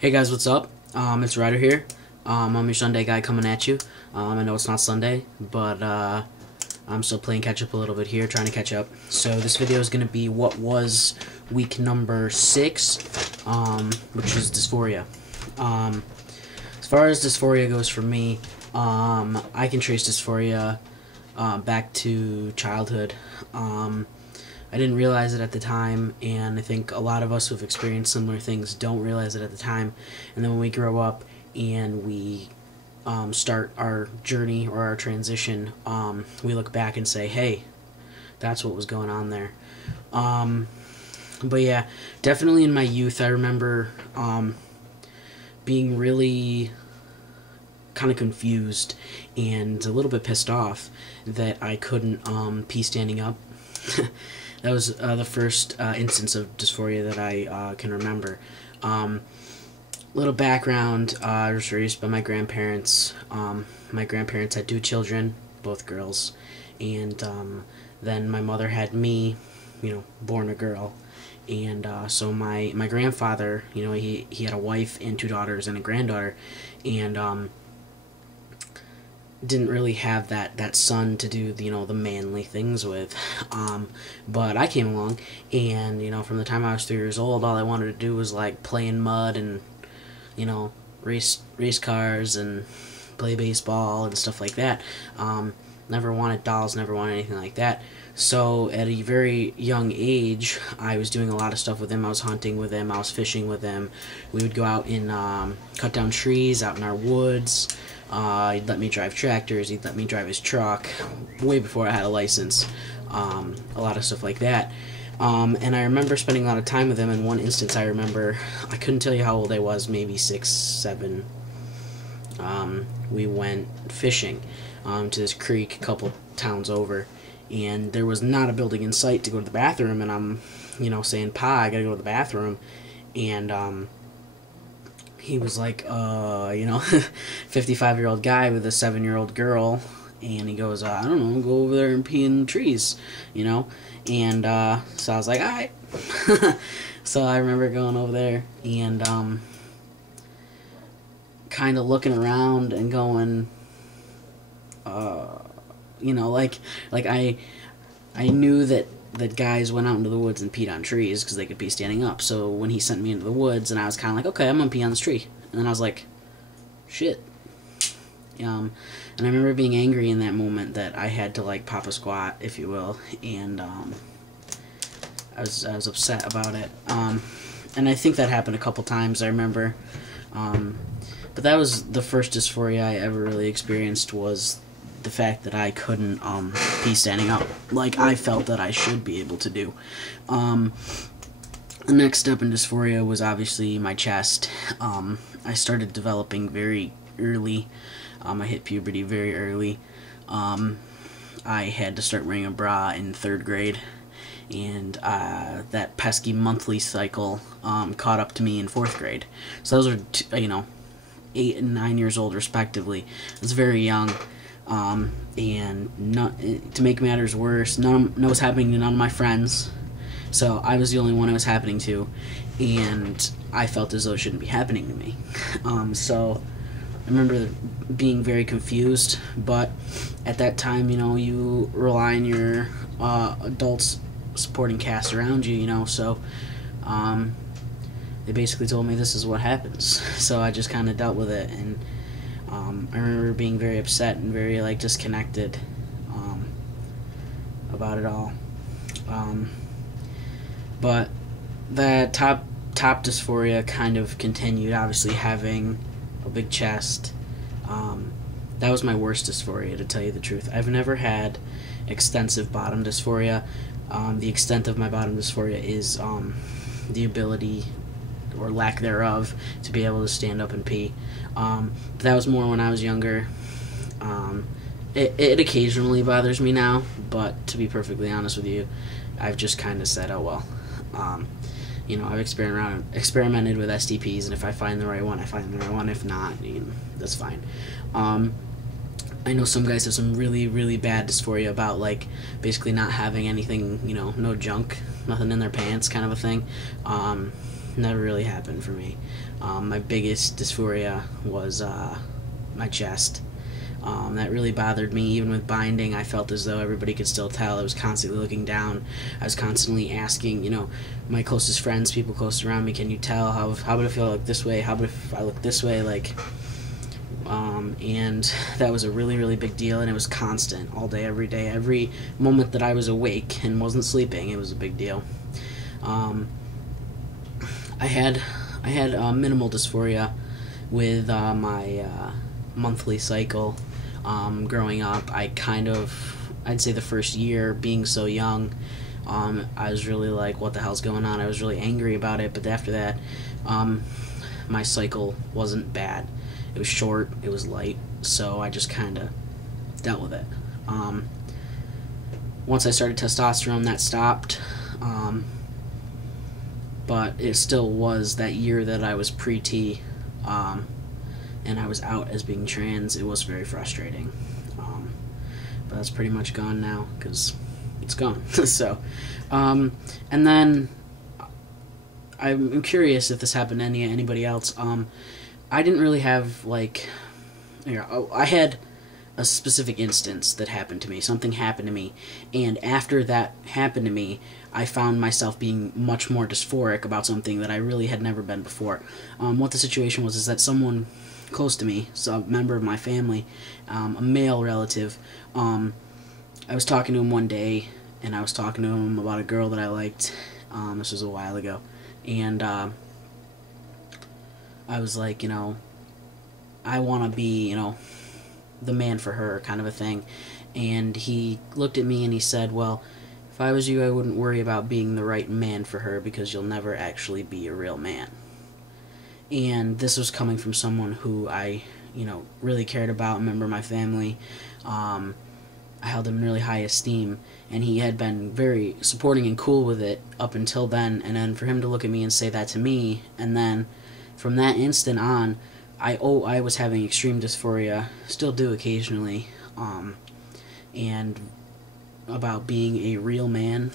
Hey guys, what's up? It's Ryder here. I'm your Sunday guy coming at you. I know it's not Sunday, but I'm still playing catch up a little bit here, trying to catch up. So this video is going to be what was week number 6, which is Dysphoria. As far as Dysphoria goes for me, I can trace Dysphoria back to childhood. I didn't realize it at the time, and I think a lot of us who've experienced similar things don't realize it at the time. And then when we grow up and we start our journey or our transition, we look back and say, hey, that's what was going on there. But yeah, definitely in my youth, I remember being really kind of confused and a little bit pissed off that I couldn't pee standing up. That was the first instance of dysphoria that I can remember. Little background, I was raised by my grandparents. My grandparents had 2 children, both girls, and then my mother had me, born a girl. And so my grandfather, he had a wife and 2 daughters and a granddaughter, and didn't really have that son to do the manly things with, but I came along, and from the time I was 3 years old, all I wanted to do was like play in mud and race cars and play baseball and stuff like that. Never wanted dolls, never wanted anything like that. So at a very young age, I was doing a lot of stuff with him. I was hunting with him, I was fishing with him. We would go out and cut down trees out in our woods. He'd let me drive tractors, he'd let me drive his truck, way before I had a license, a lot of stuff like that. And I remember spending a lot of time with him. In one instance, I remember, I couldn't tell you how old I was, maybe 6, 7. We went fishing to this creek a couple towns over, and there was not a building in sight to go to the bathroom, and I'm, saying, Pa, I gotta go to the bathroom, and, he was like, 55-year-old guy with a 7-year-old girl, and he goes, I don't know, go over there and pee in the trees, and, so I was like, alright. So I remember going over there, and, kind of looking around and going, I knew that guys went out into the woods and peed on trees because they could pee standing up. So when he sent me into the woods, and I was kind of like, okay, I'm gonna pee on this tree, and then I was like, shit. And I remember being angry in that moment that I had to like pop a squat, if you will, and I was upset about it. And I think that happened a couple times. I remember, but that was the first dysphoria I ever really experienced, was the fact that I couldn't pee standing up like I felt that I should be able to do. The next step in dysphoria was obviously my chest. I started developing very early. I hit puberty very early. I had to start wearing a bra in 3rd grade, and that pesky monthly cycle caught up to me in 4th grade. So those are 8 and 9 years old respectively. It's very young. And to make matters worse, none was happening to none of my friends, so I was the only one it was happening to, and I felt as though it shouldn't be happening to me. So I remember being very confused, but at that time, you rely on your adults supporting cast around you, so they basically told me this is what happens. So I just kind of dealt with it, and I remember being very upset and very disconnected about it all. But that top dysphoria kind of continued, obviously having a big chest. That was my worst dysphoria, to tell you the truth. I've never had extensive bottom dysphoria. The extent of my bottom dysphoria is the ability, or lack thereof, to be able to stand up and pee. But that was more when I was younger. It occasionally bothers me now, but to be perfectly honest with you, I've just kind of said, oh well. I've experimented with STPs, and if I find the right one, I find the right one. If not, that's fine. I know some guys have some really, really bad dysphoria about, basically not having anything, no junk, nothing in their pants kind of a thing. never really happened for me. My biggest dysphoria was my chest. That really bothered me. Even with binding, I felt as though everybody could still tell. I was constantly looking down. I was constantly asking, my closest friends, people close around me, can you tell? How would it feel like this way? How would if I look this way? And that was a really, really big deal, and it was constant, all day, every moment that I was awake and wasn't sleeping, it was a big deal. I had minimal dysphoria with my monthly cycle. Growing up, I'd say the first year, being so young, I was really like, what the hell's going on? I was really angry about it, but after that, my cycle wasn't bad. It was short, it was light, so I just kind of dealt with it. Once I started testosterone, that stopped, but it still was that year that I was pre-T, and I was out as being trans. It was very frustrating, but that's pretty much gone now, because it's gone. So, and then I'm curious if this happened to anybody else. I didn't really have, I had a specific instance that happened to me. Something happened to me, and after that happened to me, I found myself being much more dysphoric about something that I really had never been before. What the situation was is that someone close to me, so a member of my family, a male relative, I was talking to him one day, and I was talking to him about a girl that I liked. This was a while ago, and I was like, I want to be, the man for her, kind of a thing. And he looked at me and he said, well, if I was you, I wouldn't worry about being the right man for her, because you'll never actually be a real man. And this was coming from someone who I, really cared about, a member of my family. I held him in really high esteem, and he had been very supporting and cool with it up until then. And then for him to look at me and say that to me, and then from that instant on, I was having extreme dysphoria, still do occasionally, and about being a real man.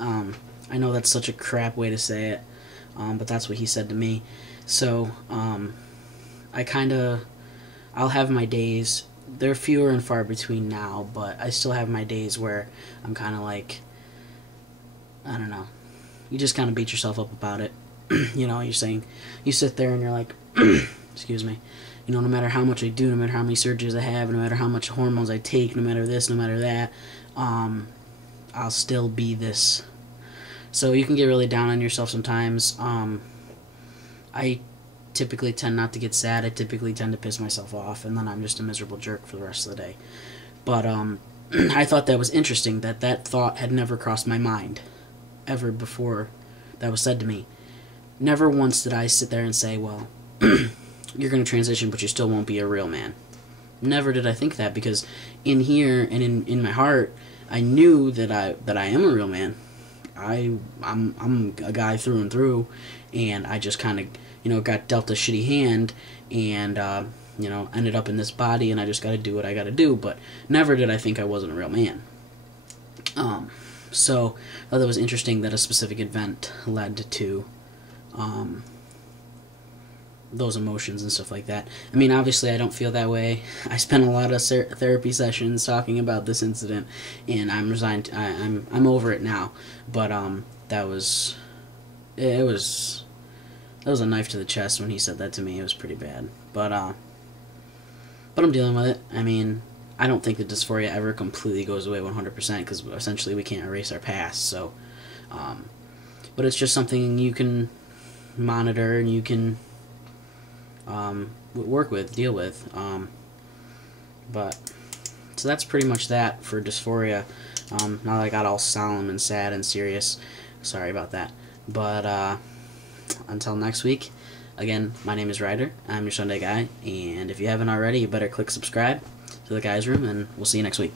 I know that's such a crap way to say it, but that's what he said to me. So, I'll have my days. They're fewer and far between now, but I still have my days where I'm kind of like, I don't know, you just kind of beat yourself up about it. You're saying, you sit there and you're like, excuse me, no matter how much I do, no matter how many surgeries I have, no matter how much hormones I take, no matter this, no matter that, I'll still be this. So you can get really down on yourself sometimes. I typically tend not to get sad. I typically tend to piss myself off, and then I'm just a miserable jerk for the rest of the day. But I thought that was interesting, that thought had never crossed my mind ever before that was said to me. Never once did I sit there and say, well, you're going to transition, but you still won't be a real man. Never did I think that, because in here and in my heart, I knew that I am a real man. I'm a guy through and through, and I just kind of, got dealt a shitty hand, and, ended up in this body, and I just got to do what I got to do, but never did I think I wasn't a real man. So, I thought that was interesting that a specific event led to, those emotions and stuff like that. I mean, obviously I don't feel that way. I spent a lot of therapy sessions talking about this incident, and I'm resigned. I'm over it now. But that was a knife to the chest when he said that to me. It was pretty bad. But I'm dealing with it. I mean, I don't think the dysphoria ever completely goes away 100%, because essentially we can't erase our past. So, but it's just something you can monitor and you can work with, deal with. So that's pretty much that for dysphoria. Now that I got all solemn and sad and serious, sorry about that. But until next week, again, my name is Ryder. I'm your Sunday guy, and if you haven't already, you better click subscribe to the Guys Room, and we'll see you next week.